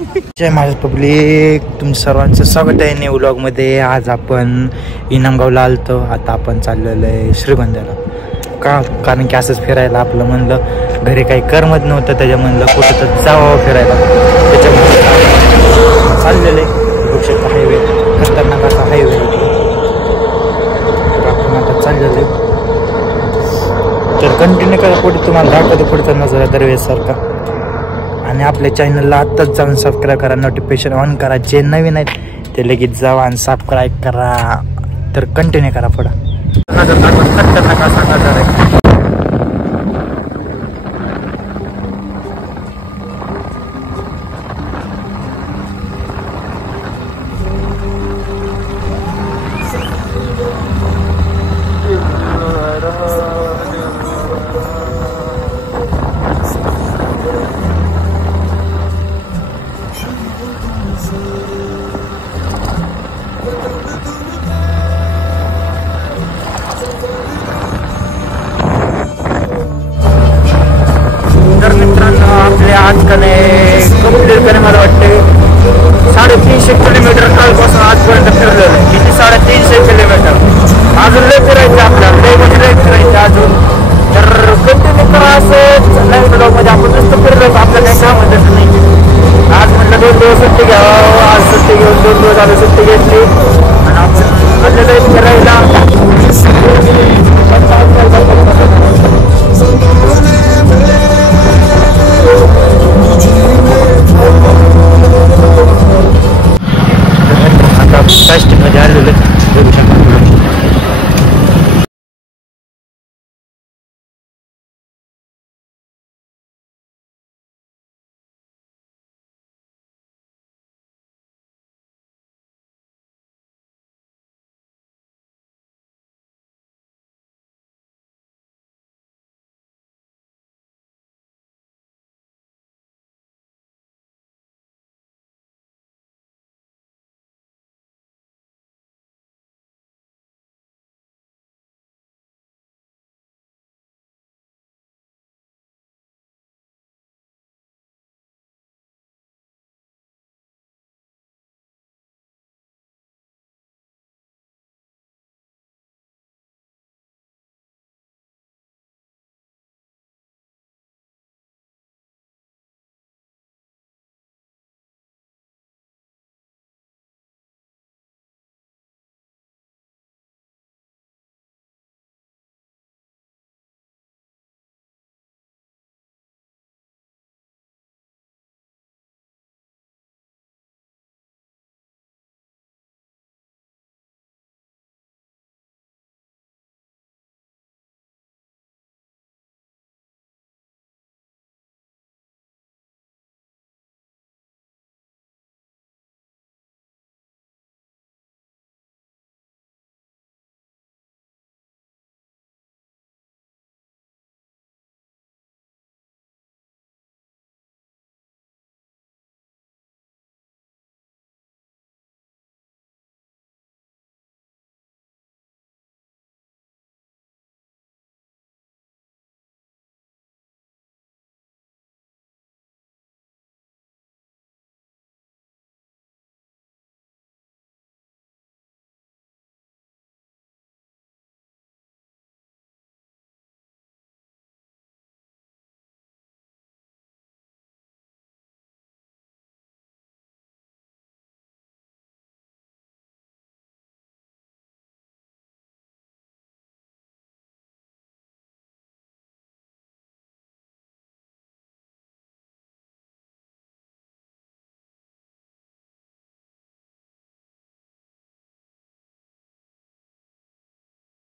जय Maharaj public, तुमचं सर्वांचं स्वागत आहे न्यू व्लॉगमध्ये. आज आपण इनामगावला आलतो. आता आपण चाललेलं आहे श्रीगोंद्याला. कारण की असंच फिरायला आपलं म्हणलं, घरी काही करमत नव्हतं, त्याच्या म्हणलं कुठं तर जावं फिरायला. त्याच्यामुळे चाललेलं आहे. बघू शकता हायवे, खतरनाक असा हायवे. तर आपण आता चाललेलं आहे. तर कंटिन्यू करा, पुढे तुम्हाला दाखवतो पुढचा नजरा दरवेळेसारखा. आणि आपल्या चॅनलला आत्ताच जाऊन सबस्क्राईब करा, नोटिफिकेशन ऑन करा. जे नवीन आहेत ते लगेच जावा आणि सबस्क्राईब करा. तर कंटिन्यू करा पुढं. खतरनाक असा नजर आहे. तर मित्रांनो, आपले आज कंप्लीट करे मला वाटते 350 किलोमीटर कालपासून आजपर्यंत फिरलेलं आहे. किती 350 किलोमीटर. अजून लय फिरायचं आपल्याला, लय म्हणजे लय फिरायचं अजून. तर कंटिन्यू करा असंच. नवीन ब्लॉगमध्ये आपण नुसतं फिरलो, आपलं काही काम होतच नाही. आज म्हटलं 2 दिवस सुट्टी घ्यावं. आज सुट्टी घेऊन 2 दिवस झालं सुट्टी घेतली आणि आपण आलेलं फिरायला. आता प्लॅस्टिकमध्ये आलेलं बघू शकता.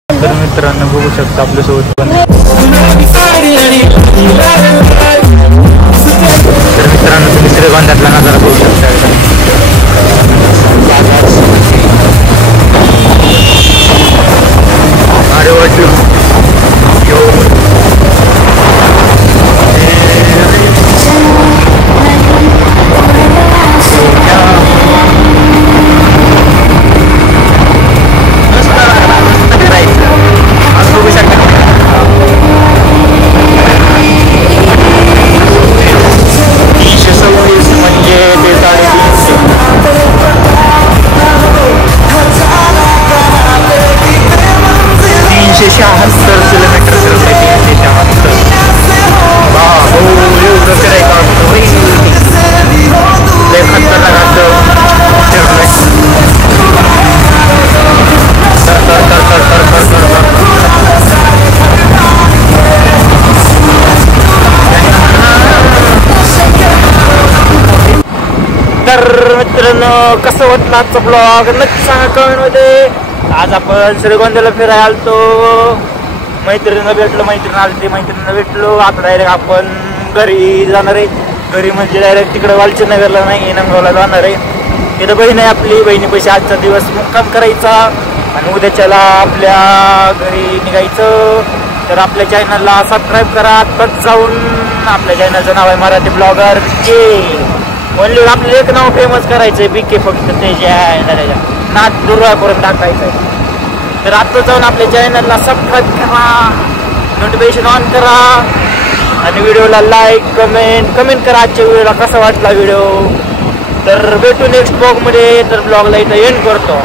तर मित्रांनो बघू शकता आपल्यासोबत पण. तर मित्रांनो तुम्ही श्रीगोंद्यातला नजारा बघू शकता. अरे वाटलं मित्रांनो, कसं वाटलं आजचा ब्लॉग नक्की सांगा कमेंट मध्ये. आज आपण श्रीगोंद्याला फिरायला आलतो, मैत्रिणीला भेटलो, मैत्रिणीला भेटलो. आता डायरेक्ट आपण घरी जाणार आहे. घरी म्हणजे डायरेक्ट तिकडे वालचंदनगरला नाही, नंगावला जाणार आहे. तिथं बहीण आहे आपली, बहिणीपाशी आजचा दिवस मुक्काम करायचा आणि उद्याच्याला आपल्या घरी निघायचं. तर आपल्या चॅनलला सबस्क्राईब करा. आत्ताच जाऊन, आपल्या चॅनलचं नाव आहे मराठी ब्लॉगर BK. म्हणले आपलं एक नाव फेमस करायचंय BK, फक्त त्याच्या नाच दुर्वा करून टाकायचंय. तर आत्ता जाऊन आपल्या चॅनलला सबस्क्राईब करा, नोटिफिकेशन ऑन करा आणि व्हिडिओला लाईक कमेंट करा. आजच्या व्हिडिओला कसा वाटला व्हिडिओ. तर भेटू नेक्स्ट ब्लॉगमध्ये. तर ब्लॉगला इथं एंड करतो.